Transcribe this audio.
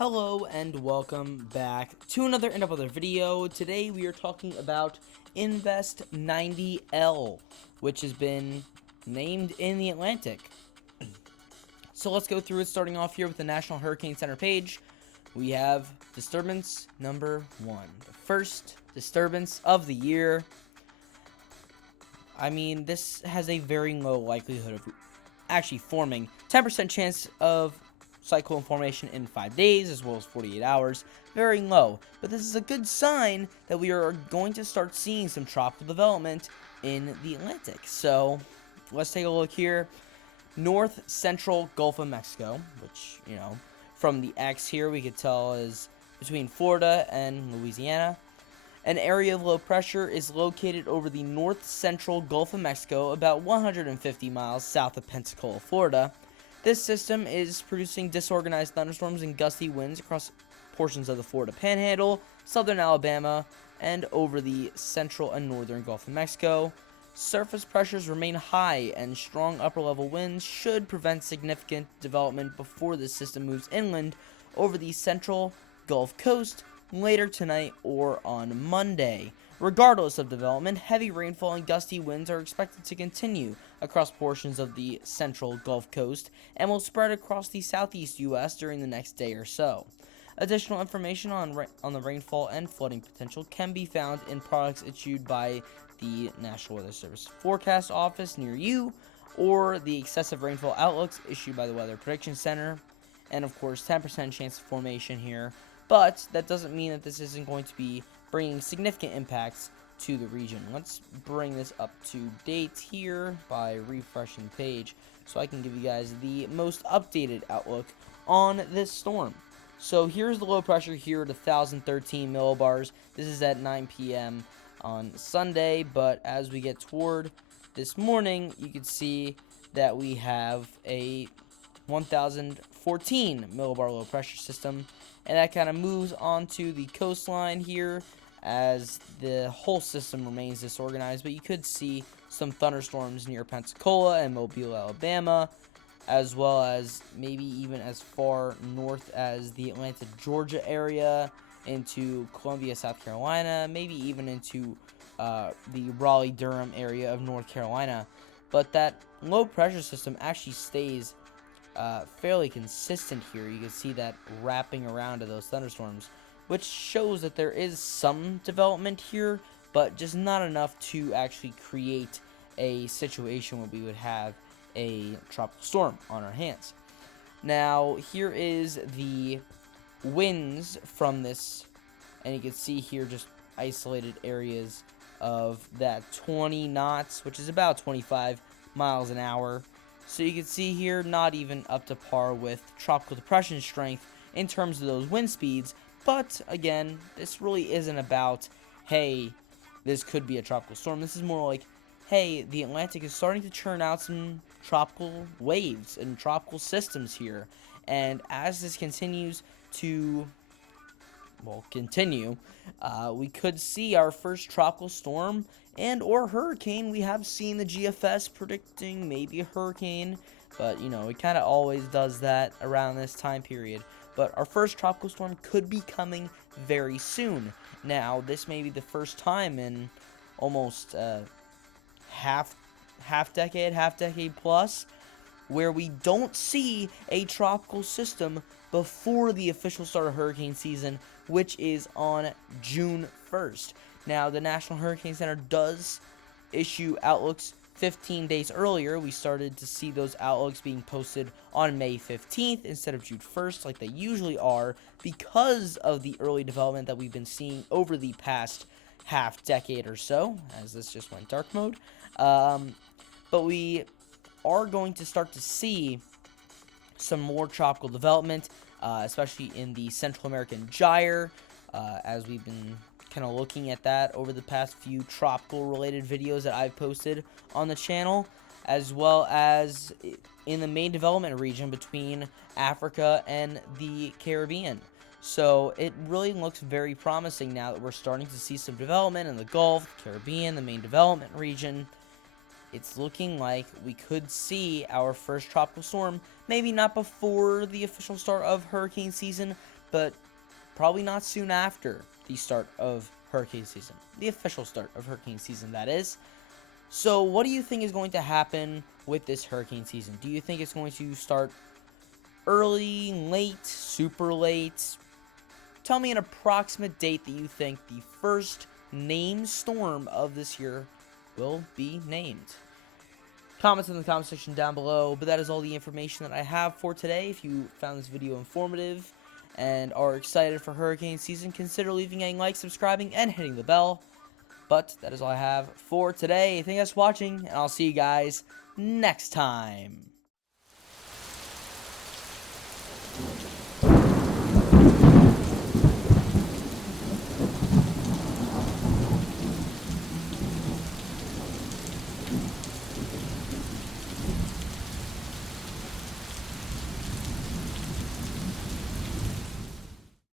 Hello and welcome back to another video. Today we are talking about Invest 90L, which has been named in the Atlantic. So let's go through it, starting off here with the National Hurricane Center page. We have disturbance number 1, the first disturbance of the year. I mean, this has a very low likelihood of actually forming. 10% chance of cyclone formation in 5 days, as well as 48 hours. Very low. But this is a good sign that we are going to start seeing some tropical development in the Atlantic. So, let's take a look here. North Central Gulf of Mexico, which, from the X here, we could tell is between Florida and Louisiana. An area of low pressure is located over the north central Gulf of Mexico, about 150 miles south of Pensacola, Florida. This system is producing disorganized thunderstorms and gusty winds across portions of the Florida Panhandle, southern Alabama, and over the central and northern Gulf of Mexico. Surface pressures remain high, and strong upper-level winds should prevent significant development before the system moves inland over the central Gulf Coast later tonight or on Monday. Regardless of development, heavy rainfall and gusty winds are expected to continue across portions of the central Gulf Coast and will spread across the southeast U.S. during the next day or so. Additional information on the rainfall and flooding potential can be found in products issued by the National Weather Service Forecast Office near you, or the excessive rainfall outlooks issued by the Weather Prediction Center. And of course, 10% chance of formation here. But that doesn't mean that this isn't going to be bringing significant impacts to the region. Let's bring this up to date here by refreshing the page so I can give you guys the most updated outlook on this storm. So here's the low pressure here at 1,013 millibars. This is at 9 p.m. on Sunday, but as we get toward this morning, you can see that we have a 1,014 millibar low pressure system, and that kind of moves onto the coastline here as the whole system remains disorganized, but you could see some thunderstorms near Pensacola and Mobile, Alabama, as well as maybe even as far north as the Atlanta, Georgia area, into Columbia, South Carolina, maybe even into the Raleigh-Durham area of North Carolina. But that low pressure system actually stays fairly consistent here. You can see that wrapping around to those thunderstorms, which shows that there is some development here, but just not enough to actually create a situation where we would have a tropical storm on our hands. Now, here is the winds from this, and you can see here just isolated areas of that 20 knots, which is about 25 miles an hour. So you can see here, not even up to par with tropical depression strength in terms of those wind speeds. But again, this really isn't about, hey, this could be a tropical storm. This is more like, hey, the Atlantic is starting to churn out some tropical waves and tropical systems here. And as this continues to, continue, we could see our first tropical storm and or hurricane. We have seen the GFS predicting maybe a hurricane, but it kind of always does that around this time period. But our first tropical storm could be coming very soon. Now, this may be the first time in almost half decade plus, where we don't see a tropical system before the official start of hurricane season, which is on June 1st. Now, the National Hurricane Center does issue outlooks 15 days earlier. We started to see those outlooks being posted on May 15th instead of June 1st, like they usually are, because of the early development that we've been seeing over the past half decade or so, as this just went dark mode. But we are going to start to see some more tropical development, especially in the Central American Gyre, as we've been kind of looking at that over the past few tropical related videos that I've posted on the channel, as well as in the main development region between Africa and the Caribbean. So it really looks very promising now that we're starting to see some development in the Gulf, Caribbean, the main development region. It's looking like we could see our first tropical storm, maybe not before the official start of hurricane season, but probably not soon after the start of hurricane season. The official start of hurricane season, that is. So what do you think is going to happen with this hurricane season? Do you think it's going to start early, late, super late? Tell me an approximate date that you think the first named storm of this year will be named. Comments in the comment section down below, but that is all the information that I have for today. If you found this video informative and are excited for hurricane season, consider leaving a like, subscribing, and hitting the bell. But that is all I have for today. Thank you guys for watching, and I'll see you guys next time.